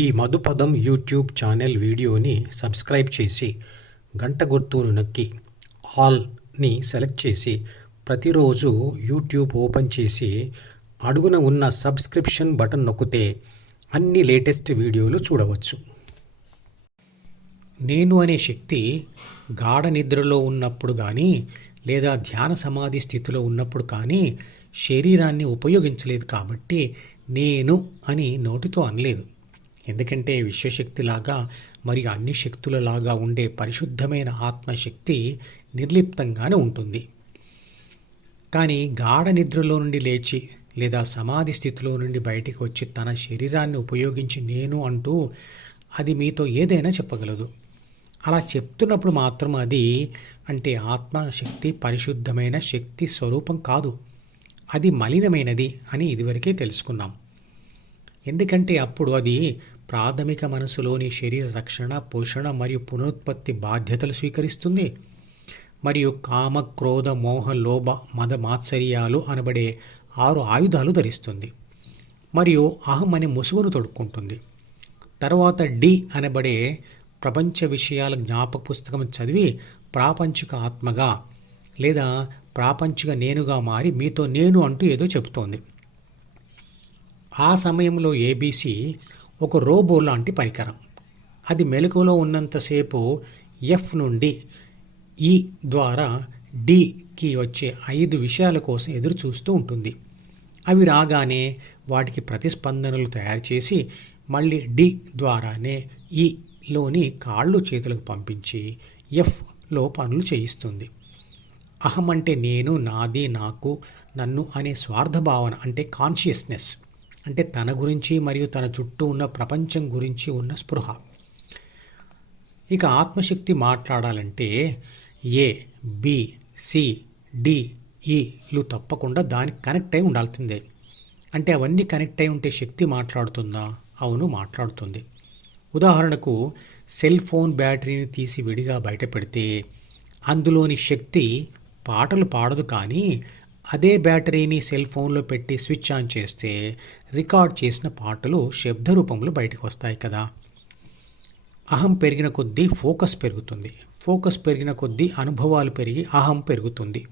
ఈ మధుపదం YouTube channel వీడియోని subscribe చేసి గంట గుర్తును నొక్కి ఆల్ని సెలెక్ట్ చేసి ప్రతిరోజు యూట్యూబ్ ఓపెన్ చేసి అడుగున ఉన్న సబ్స్క్రిప్షన్ బటన్ నొక్కితే అన్ని లేటెస్ట్ వీడియోలు చూడవచ్చు. నేను అనే శక్తి గాఢ నిద్రలో ఉన్నప్పుడు కానీ లేదా ధ్యాన సమాధి స్థితిలో ఉన్నప్పుడు కానీ శరీరాన్ని ఉపయోగించలేదు కాబట్టి నేను అని నోటితో అనలేదు. ఎందుకంటే విశ్వశక్తిలాగా మరియు అన్ని శక్తులలాగా ఉండే పరిశుద్ధమైన ఆత్మశక్తి నిర్లిప్తంగానే ఉంటుంది. కానీ గాఢ నిద్రలో నుండి లేచి లేదా సమాధి స్థితిలో నుండి బయటికి వచ్చి తన శరీరాన్ని ఉపయోగించి నేను అంటూ అది మీతో ఏదైనా చెప్పగలదు. అలా చెప్తున్నప్పుడు మాత్రం అది అంటే ఆత్మశక్తి పరిశుద్ధమైన శక్తి స్వరూపం కాదు. అది మలినమైనది అని ఇదివరకే తెలుసుకున్నాం. ఎందుకంటే అప్పుడు అది ప్రాథమిక మనసులోని శరీర రక్షణ పోషణ మరియు పునరుత్పత్తి బాధ్యతలు స్వీకరిస్తుంది. మరియు కామ క్రోధ మోహ లోభ మద మాత్సర్యాలు అనబడే ఆరు ఆయుధాలు ధరిస్తుంది. మరియు అహం అనే ముసుగును తొడుక్కుంటుంది. తర్వాత డి అనబడే ప్రపంచ విషయాల జ్ఞాపక పుస్తకం చదివి ప్రాపంచిక ఆత్మగా లేదా ప్రాపంచిక నేనుగా మారి మీతో నేను అంటూ ఏదో చెబుతోంది. ఆ సమయంలో ఏబీసీ ఒక రోబో లాంటి పరికరం. అది మెలకువలో ఉన్నంతసేపు ఎఫ్ నుండి ఈ ద్వారా డికి వచ్చే ఐదు విషయాల కోసం ఎదురు చూస్తూ ఉంటుంది. అవి రాగానే వాటికి ప్రతిస్పందనలు తయారు చేసి మళ్ళీ డి ద్వారానే e ఈలోని కాళ్ళు చేతులకు పంపించి ఎఫ్లో పనులు చేయిస్తుంది. అహం అంటే నేను నాది నాకు నన్ను అనే స్వార్థ భావన అంటే కాన్షియస్నెస్ అంటే తన గురించి మరియు తన చుట్టూ ఉన్న ప్రపంచం గురించి ఉన్న స్పృహ. ఇక ఆత్మశక్తి మాట్లాడాలంటే ఏ బి సి డి ఈలు తప్పకుండా దానికి కనెక్ట్ అయి ఉండాల్సిందే. అంటే అవన్నీ కనెక్ట్ అయి ఉంటే శక్తి మాట్లాడుతుందా? అవును మాట్లాడుతుంది. ఉదాహరణకు సెల్ ఫోన్ బ్యాటరీని తీసి విడిగా బయట పెడితే అందులోని శక్తి పాటలు పాడదు కానీ అదే బ్యాటరీని సెల్ ఫోన్లో పెట్టి స్విచ్ ఆన్ చేస్తే రికార్డ్ చేసిన పాటలు శబ్ద రూపంలో బయటకు వస్తాయి కదా. అహం పెరిగిన కొద్దీ ఫోకస్ పెరుగుతుంది. ఫోకస్ పెరిగిన కొద్దీ అనుభవాలు పెరిగి అహం పెరుగుతుంది.